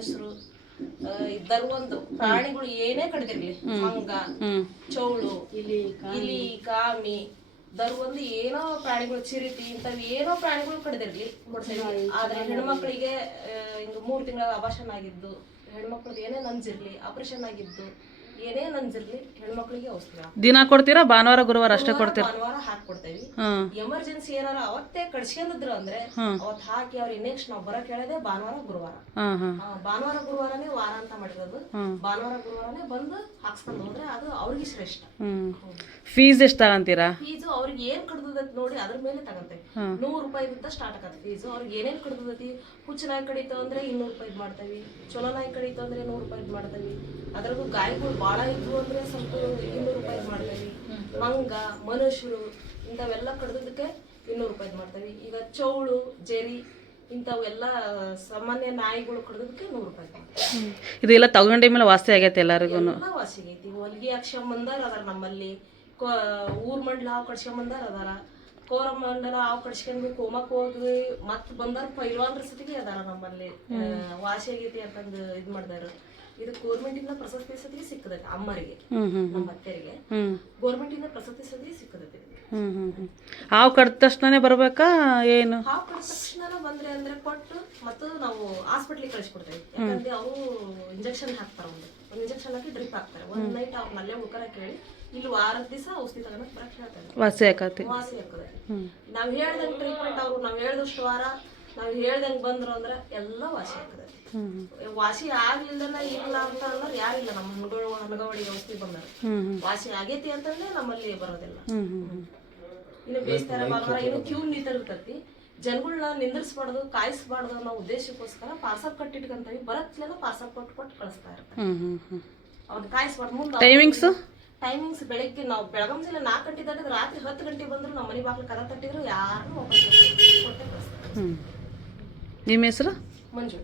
ಮನುಷ್ಯರು ಒಂದು ಪ್ರಾಣಿಗಳು ಏನೇ ಕಡ್ದಿರ್ಲಿ, ಮಂಗ, ಚೌಳು, ಇಲಿ, ಕಾಮಿ, ಒಂದು ಏನೋ ಪ್ರಾಣಿಗಳು, ಚಿರಿತಿ, ಇಂಥವ್ ಏನೋ ಪ್ರಾಣಿಗಳು ಕಡ್ದಿರ್ಲಿ ಕೊಡ್ತೇವೆ. ಆದ್ರೆ ಹೆಣ್ಮಕ್ಳಿಗೆ ಹಿಂಗ 3 ತಿಂಗಳ ಅಬಾರ್ಷನ್ ಆಗಿದ್ದು, ಹೆಣ್ಮಕ್ಳದ್ದು ಏನೇ ನಂಜಿರ್ಲಿ, ಆಪರೇಷನ್ ಆಗಿದ್ದು ಏನೇ ನಂಜಿರ್ಲಿ ಹೆಣ್ಮಕ್ಳಿಗೆ ಔಷಧಿ ದಿನ ಕೊಡ್ತೀರಾ? ಭಾನುವಾರ ಗುರುವಾರ ಅಷ್ಟೇ ಕೊಡ್ತೀರಾ? ಭಾನುವಾರ ಹಾಕೊಡ್ತೇವಿ. ಎಮರ್ಜೆನ್ಸಿ ಏನಾರ ಅವತ್ತೇ ಕಡ್ಸ್ಕೊಂಡಿದ್ರು ಅಂದ್ರೆ ಅವತ್ ಹಾಕಿ ಅವ್ರಿಗೆ ನೆಕ್ಸ್ಟ್ ನಾವ್ ಬರಕ್ ಹೇಳದೆ ಭಾನುವಾರ ಗುರುವಾರ. ಭಾನುವಾರ ಗುರುವಾರನೇ ವಾರ ಅಂತ ಮಾಡಿರೋದು. ಭಾನುವಾರ ಗುರುವಾರನೇ ಬಂದು ಹಾಕ್ಸ್ಕೊಂಡ್ ಹೋದ್ರೆ ಅದು ಅವ್ರಿಗೆ ಶ್ರೇಷ್ಠ. ಫೀಸ್ ಎಷ್ಟ್ ತಗಂತೀರಾ? ಫೀಸು ಅವ್ರಿಗೆ ಏನ್ ಕಡ್ದೈತಿ ನೋಡಿ ಅದ್ರ ಮೇಲೆ ತಗಂತೇವೆ. 100 ರೂಪಾಯಿದಿಂದ ಸ್ಟಾರ್ಟ್ ಆಗತ್ತೆ ಫೀಸು. ಅವ್ರಿಗೆ ಏನೇನ್ ಕಡ್ದೈತಿ, ಹುಚ್ಚು ನಾಯಿ ಕಡಿತು ಅಂದ್ರೆ 200 ರೂಪಾಯಿ ಮಾಡ್ತೇವಿ, ಚಲೋ ನಾಯಿ ಕಡಿತು ಅಂದ್ರೆ 100 ರೂಪಾಯಿ ಮಾಡ್ತೇವಿ. ಅದ್ರಾಗೂ ಗಾಯಗಳು ಬಾಳ ಇದ್ವು ಅಂದ್ರೆ ಸ್ವಲ್ಪ 200 ರೂಪಾಯಿ ಮಾಡ್ತೇವಿ. ಮಂಗ, ಮನುಷ್ಯರು ಇಂಥವೆಲ್ಲ ಕಡ್ದದಕ್ಕೆ 200 ರೂಪಾಯಿ ಮಾಡ್ತೇವಿ. ಈಗ ಚೌಳು, ಜೆರಿ ಇಂಥವೆಲ್ಲ ಸಾಮಾನ್ಯ ನಾಯಿಗಳು ಕಡ್ದದಕ್ಕೆ 100 ರೂಪಾಯಿ ಮಾಡ್ತೇವೆ. ಇದೆಲ್ಲ ತಗೊಂಡ ಮೇಲೆ ವಾಸಿ ಆಗೈತೆ ಎಲ್ಲರಿಗೂ? ಎಲ್ಲ ವಾಸಿ ಆಗೈತಿ. ಹೊಲಿಗೆ ಹಾಕ್ಸ್ಕೊಂಬಂದಾರ ಅದಾರ ನಮ್ಮಲ್ಲಿ, ಊರ್ ಮಂಡ್ಲ ಹಾವು ಕಡ್ಸ್ಕೊಂಬಂದಾರ ಅದಾರ, ಕೋರಮಂಡಲ ಹಾವು ಕಡ್ಸ್ಕೊಂಡ್ ಕೋಮಕ್ ಹೋಗಿ ಮತ್ ಬಂದಾರ ಪೈಲ್ವಾನ್ರ ಸತಿಗೆ ಅದಾರ ನಮ್ಮಲ್ಲಿ. ವಾಸಿ ಆಗೈತಿ ಅಂತಂದು ಇದ್ ಮಾಡ್ದಾರ. ಇದು ಗೌರ್ಮೆಂಟ್ ಇಂದ ಪ್ರಶಸ್ತಿ ಸತಿಗೆ ಸಿಕ್ಕದೈತಿ ಅಮ್ಮರಿಗೆ, ನಮ್ಮ ಅತ್ತೆರಿಗೆ ಗೌರ್ಮೆಂಟ್ ಇಂದ ಪ್ರಶಸ್ತಿ ಸತಿಗೆ ಸಿಕ್ಕದೈತಿ. ಹಾವು ಕಡ್ದ ತಕ್ಷಣನೇ ಬರ್ಬೇಕಾ ಏನು? ಹಾವು ಕಡ್ದ ತಕ್ಷಣ ಬಂದ್ರೆ ಅಂದ್ರೆ ಕೊಟ್ಟು ಮತ್ತು ನಾವು ಹಾಸ್ಪಿಟ್ಲಿಗೆ ಕಳಿಸ್ಕೊಡ್ತೇವೆ. ಯಾಕಂದ್ರೆ ಅವರು ಇಂಜೆಕ್ಷನ್ ಹಾಕ್ತಾರ, ಒಂದು ಇಂಜೆಕ್ಷನ್ ಹಾಕಿ ಡ್ರಿಪ್ ಹಾಕ್ತಾರೆ. ಒಂದ್ ನೈಟ್ ಅವ್ರನ್ನ ಅಲ್ಲೇ ಉಳ್ಕರಕ್ ಹೇಳಿ ಇಲ್ಲಿ ವಾರದ ದಿವಸ ಔಷಧಿ ತಗೊಂಡ್ ಬರಕ್ ಹೇಳ್ತಾರೆ. ವಾಸಿ ಆಕತಿ. ವಾಸಿ ಆಗ್ತದೆ. ನಾವ್ ಹೇಳ್ದಂಗ್ ಟ್ರೀಟ್ಮೆಂಟ್ ಅವ್ರು ನಾವ್ ಹೇಳ್ದಷ್ಟು ವಾರ ನಾವ್ ಹೇಳ್ದಂಗ್ ಬಂದ್ರು ಅಂದ್ರೆ ಎಲ್ಲ ವಾಸಿ ಆಗ್ತದೆ. ವಾಸಿ ಆಗ್ಲಿಲ್ಲ ಇಲ್ಲ ಅಂತ ಅಂದ್ರೆ ಯಾರಿಲ್ಲ ನಮ್ಮ ಹನಗವಡಿಗೆ ಔಷಧಿ ಬಂದಾರ. ವಾಸಿ ಆಗೇತಿ ಅಂತಂದ್ರೆ ನಮ್ಮಲ್ಲಿ ಬರೋದಿಲ್ಲ. ಇನ್ನು ಬೇಯಿಸ್ತಾರ ಭಾನುವಾರ ಇನ್ನು ಕ್ಯೂ ನಿಂತಿರ್ತೈತಿ. ಜನಗಳನ್ನ ನಿಂದಿರ್ಸ್ಬಾರ್ದು, ಕಾಯಿಸ್ಬಾರ್ದು ಅನ್ನೋ ಉದ್ದೇಶಕ್ಕೋಸ್ಕರ ಪಾರ್ಸಲ್ ಕಟ್ಟಿಟ್ಕೊಂತೀವಿ. ಬರತ್ಲೇನ ಪಾರ್ಸಲ್ ಕೊಟ್ಟು ಕಳಿಸ್ತಾ ಇರ್ತಾರೆ. ಅವ್ನ ಕಾಯಿಸ್ಬಾರ್ದು. ಮುಂದೆ ಟೈಮಿಂಗ್ಸ್ ಬೆಳಿಗ್ಗೆ ನಾವು ಬೆಳಗಾಂ 4 ಗಂಟೆ ತಟ್ಟಿದ್ರೆ ರಾತ್ರಿ 10 ಗಂಟೆ ಬಂದ್ರು ನಮ್ಮ ಮನೆ ಬಾಗಿಲು ಕದ ತಟ್ಟಿದ್ರು ಯಾರನ್ನೂ ವಾಪಸ್ ಕೊಟ್ಟೆ ಕಳಿಸ್ತಾರೆ. ನಿಮ್ಮ ಹೆಸರು? ಮಂಜು.